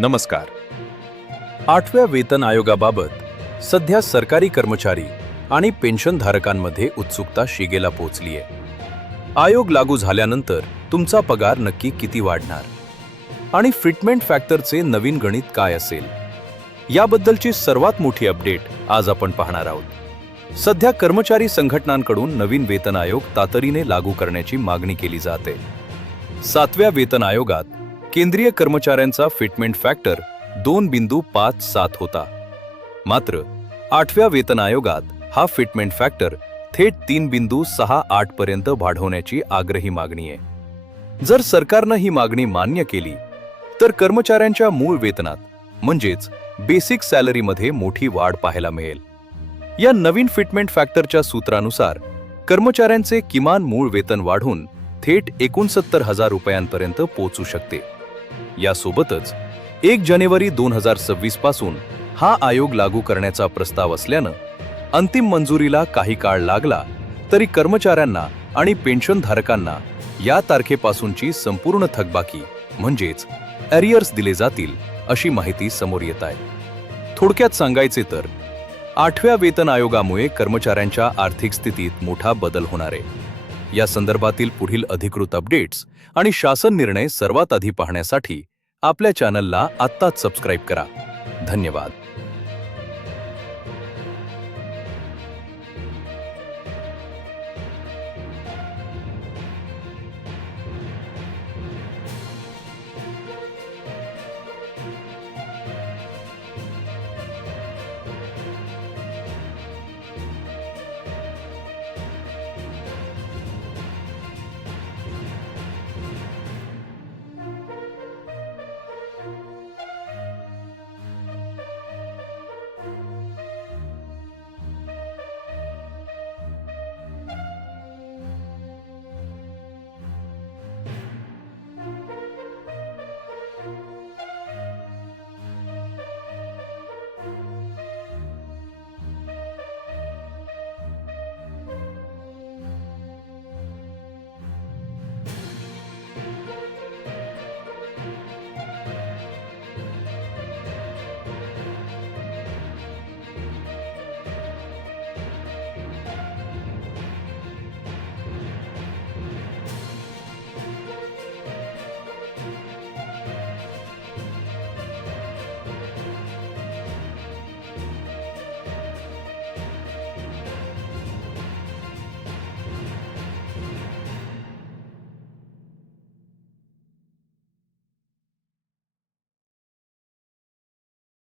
नमस्कार. 8व्या वेतन आयोगाबाबत सध्या सरकारी कर्मचारी आणि पेन्शनधारकांमध्ये उत्सुकता शिगेला पोहोचली आहे. आयोग लागू झाल्यानंतर तुमचा पगार नक्की किती वाढणार आणि फिटमेंट फॅक्टरचे नवीन गणित काय असेल, याबद्दलची सर्वात मोठी अपडेट आज आपण पाहणार आहोत. सध्या कर्मचारी संघटनांकडून नवीन वेतन आयोग तातडीने लागू करण्याची मागणी केली जाते. 7व्या वेतन आयोगात केंद्रीय कर्मचाऱ्यांचा फिटमेंट फॅक्टर 2.57 होता. मात्र 8व्या वेतन आयोगात हा फिटमेंट फॅक्टर थेट 3.68 पर्यंत वाढवण्याची आग्रही मागणी आहे. जर सरकारनं ही मागणी मान्य केली तर कर्मचाऱ्यांच्या मूळ वेतनात म्हणजेच बेसिक सॅलरीमध्ये मोठी वाढ पाहायला मिळेल. या नवीन फिटमेंट फॅक्टरच्या सूत्रानुसार कर्मचाऱ्यांचे किमान मूळ वेतन वाढून थेट 69,000 रुपयांपर्यंत पोहोचू शकते. यासोबतच 1 जानेवारी 2026 पासून हा आयोग लागू करण्याचा प्रस्ताव असल्यानं अंतिम मंजुरीला काही काळ लागला तरी कर्मचाऱ्यांना आणि पेन्शनधारकांना या तारखेपासूनची संपूर्ण थकबाकी म्हणजेच अरियर्स दिले जातील अशी माहिती समोर येत आहे. थोडक्यात सांगायचे तर 8व्या वेतन आयोगामुळे कर्मचाऱ्यांच्या आर्थिक स्थितीत मोठा बदल होणार आहे. या संदर्भातील पुढील अधिकृत अपडेट्स आणि शासन निर्णय सर्वात आधी पाहण्यासाठी आपल्या चॅनलला आत्ताच सबस्क्राईब करा. धन्यवाद.